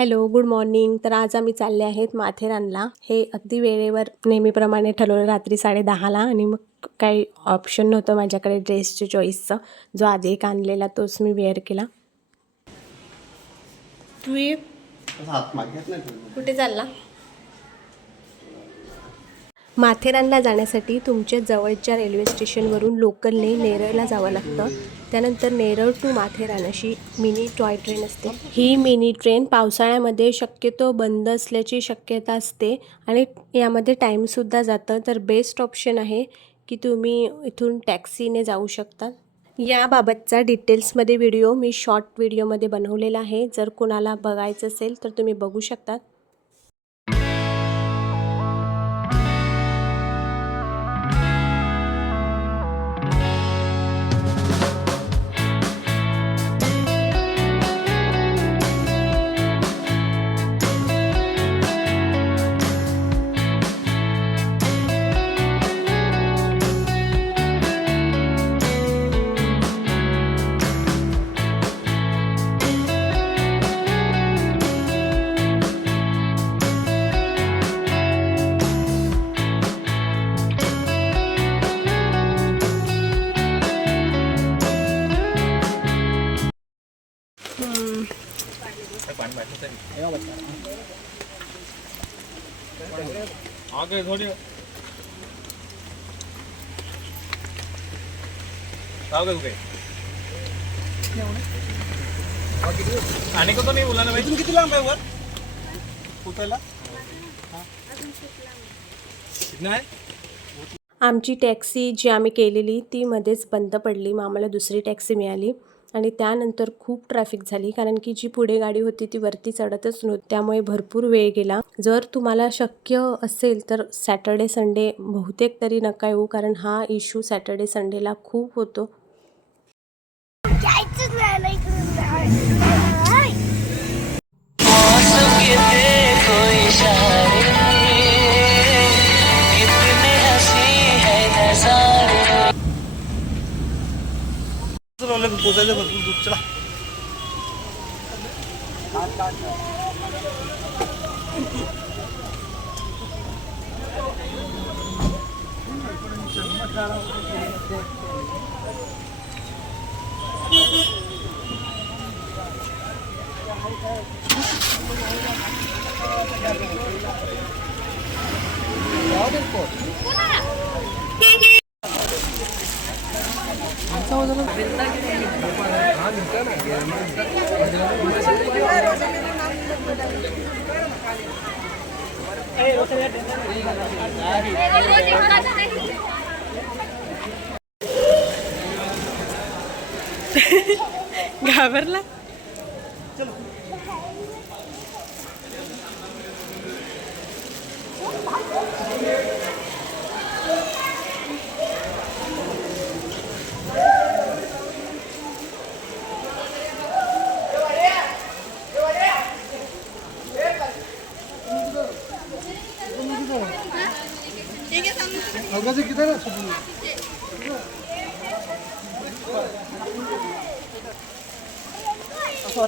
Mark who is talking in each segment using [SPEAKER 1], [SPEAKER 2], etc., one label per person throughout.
[SPEAKER 1] Hello good morning. तर आज आम्ही चालले आहेत माथेरानला. हे अगदी वेळेवर नेहमीप्रमाणे ठरवलं रात्री साडेदहाला आणि मग काही ऑप्शन नव्हतं माझ्याकडे ड्रेसच्या चॉईसचं जो आधी एक आणलेला तोच मी वेअर केला.
[SPEAKER 2] नाही ठेवलं.
[SPEAKER 1] कुठे चालला? माथेरानला जाण्यासाठी तुमच्या जवळच्या रेल्वे स्टेशनवरून लोकलने नेरळला जावं लागतं. त्यानंतर नेरळ टू माथेरान अशी मिनी टॉय ट्रेन असते. ही मिनी ट्रेन पावसाळ्यामध्ये शक्यतो बंद असल्याची शक्यता असते आणि यामध्ये टाईमसुद्धा जातं. तर बेस्ट ऑप्शन आहे की तुम्ही इथून टॅक्सीने जाऊ शकता याबाबतचा डिटेल्समध्ये व्हिडिओ मी शॉर्ट व्हिडिओमध्ये बनवलेला आहे. जर कोणाला बघायचं असेल तर तुम्ही बघू शकतात.
[SPEAKER 3] आगे थोड़ी आओगे तुके आणि कसं मी मुलांना
[SPEAKER 2] माहिती किती लांब आहे वर पुतायला
[SPEAKER 3] कितना
[SPEAKER 1] आमची टॅक्सी जी आम्ही केलेली ती मध्येच बंद पडली. मग आम्हाला दुसरी टॅक्सी मिळाली. आणि त्यानंतर खूप ट्रॅफिक झाली. कारण की जी पुढे गाडी होती ती वरती चढतच नव्हती त्यामुळे भरपूर वेळ गेला. जर तुम्हाला शक्य असेल तर सॅटर्डे संडे बहुतेक तरी नका येऊ कारण हा इश्यू सॅटर्डे संडेला खूप होतो.
[SPEAKER 2] चला पोचायचं भरपूर दूर चला
[SPEAKER 1] घाबरला?
[SPEAKER 2] हलका किती ना?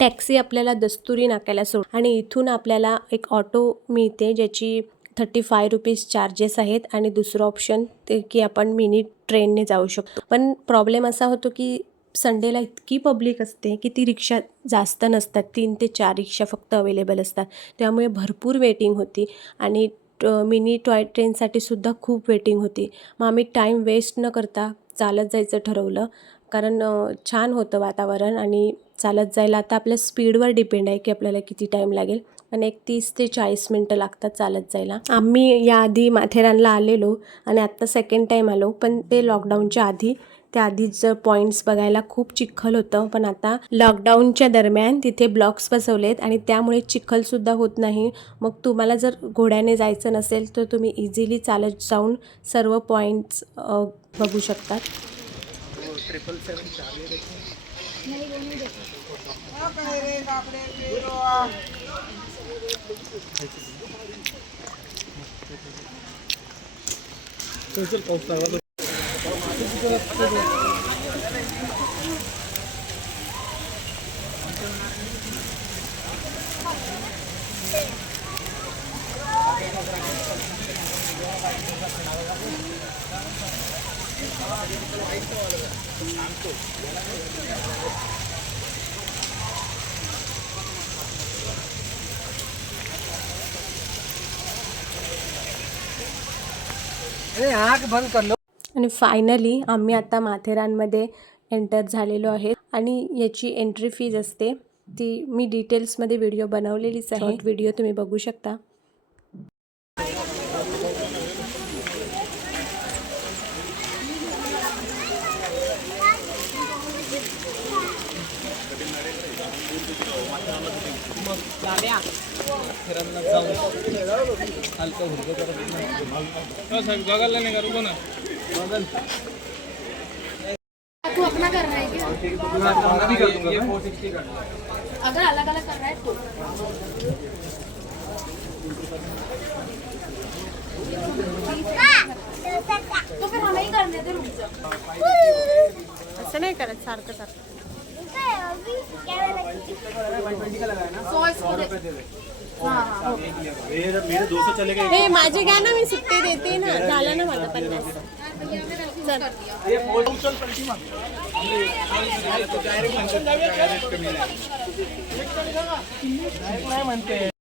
[SPEAKER 1] टॅक्सी आपल्याला दस्तुरी नाक्याला सोड आणि इथून आपल्याला एक ऑटो मिळते ज्याची थर्टी फाय रुपीज चार्जेस आहेत. आणि दुसरं ऑप्शन ते की आपण मिनी ट्रेनने जाऊ शकतो. पण प्रॉब्लेम असा होतो की संडेला इतकी पब्लिक असते की ती रिक्षा जास्त नसतात. तीन ते चार रिक्षा फक्त अवेलेबल असतात. त्यामुळे भरपूर वेटिंग होती. आणि मिनी टॉय ट्रेनसाठी सुद्धा खूप वेटिंग होती. मग आम्ही टाईम वेस्ट न करता चालत जायचं ठरवलं. कारण छान होतं वातावरण आणि चालत जायला आता आपल्या स्पीडवर डिपेंड आहे की आपल्याला किती टाईम लागेल. पण एक तीस ते चाळीस मिनटं लागतात चालत जायला. आम्ही याआधी माथेरानला आलेलो आणि आत्ता सेकंड टाईम आलो. पण ते लॉकडाऊनच्या आधी त्याआधीच पॉईंट्स बघायला खूप चिखल होतं पण आता लॉकडाऊनच्या दरम्यान तिथे ब्लॉक्स बसवलेत आणि त्यामुळे चिखलसुद्धा होत नाही. मग तुम्हाला जर घोड्याने जायचं नसेल तर तुम्ही इझिली चालत जाऊन सर्व पॉईंट्स बघू शकतात
[SPEAKER 2] चल चल पाऊस लागला अरे आग बंद कर लो।
[SPEAKER 1] आणि फायनली आम्ही आता माथेरानमध्ये एंटर झालेलो आहे. आणि याची एंट्री फीज असते. ती मी डिटेल्समध्ये व्हिडिओ बनवलेलीच आहे. व्हिडिओ तुम्ही बघू शकता.
[SPEAKER 3] बघायला नाही. का? रुको ना.
[SPEAKER 4] तू अपना कर रहा है क्या? अगर अलग अलग कर रहा है तो। तो फिर हमें ही करने दे रुक जा
[SPEAKER 1] असं नाही करत सारखं सारखं
[SPEAKER 4] सौ इसको दे। हाँ हाँ
[SPEAKER 2] मेरे मेरे दो सौ चले गए।
[SPEAKER 1] माझे घ्या ना मी सुट्टी देते ना झालं ना माझं पन्नास। चल.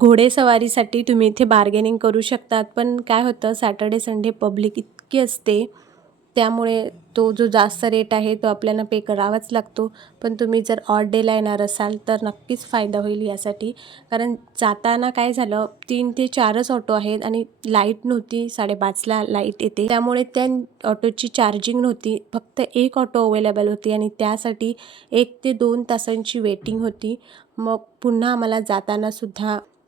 [SPEAKER 1] घोडेसवारीसाठी तुम्ही इथे बार्गेनिंग करू शकतात. पण काय होतं सॅटर्डे संडे पब्लिक इतकी असते त्यामुळे तो जो जास्त रेट आहे तो आपल्याला पे करावाच लागतो. पण तुम्ही जर ऑड डेला येणार असाल तर नक्कीच फायदा होईल यासाठी. कारण जाताना काय झालं तीन ते चारच ऑटो आहेत आणि लाइट नव्हती साडेपाचला लाइट येते. त्यामुळे त्या ऑटोची चार्जिंग नव्हती. फक्त एक ऑटो अवेलेबल होती आणि त्यासाठी एक ते दोन तासांची वेटिंग होती. मग पुन्हा आम्हाला जाताना सुद्धा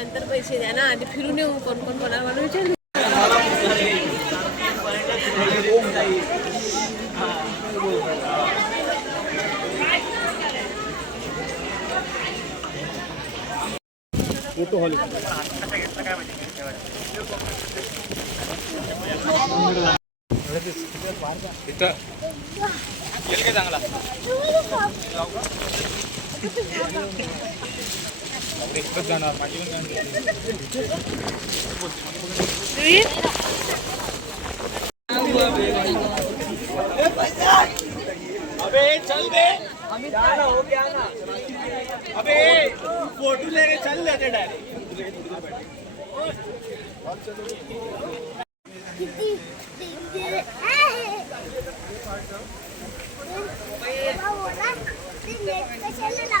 [SPEAKER 1] नंतर पैसे द्या ना आधी फिरून येऊ कोण कोण कोणाला म्हणून विचार
[SPEAKER 2] फोटो हॉल
[SPEAKER 3] इथं येईल का चांगला अबे चल बे हो गया ना अबे फ़ोटो लेके चल लेते डायरेक्ट
[SPEAKER 5] लावली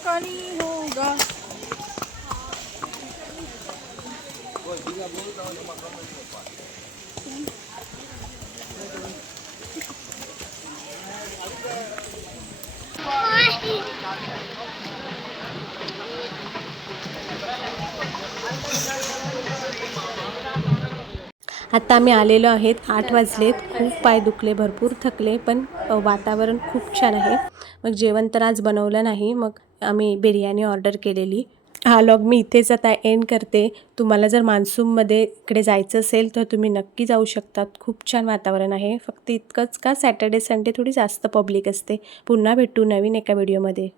[SPEAKER 1] असं-
[SPEAKER 4] का नहीं होगा।
[SPEAKER 1] आता आम्ही आलेलो आहेत आठ वाजलेत. खूप पाय दुखले भरपूर थकले पण वातावरण खूप छान आहे. मग जेवण तर आज बनवलं नाही मग आम्ही बिर्याणी ऑर्डर केलेली. हा लॉग मी इथेच आता एंड करते. तुम्हाला जर मान्सूनमध्ये इकडे जायचं असेल तर तुम्ही नक्की जाऊ शकतात. खूप छान वातावरण आहे. फक्त इतकंच का? सॅटर्डे संडे थोडी जास्त पब्लिक असते. पुन्हा भेटू नवीन एका व्हिडिओमध्ये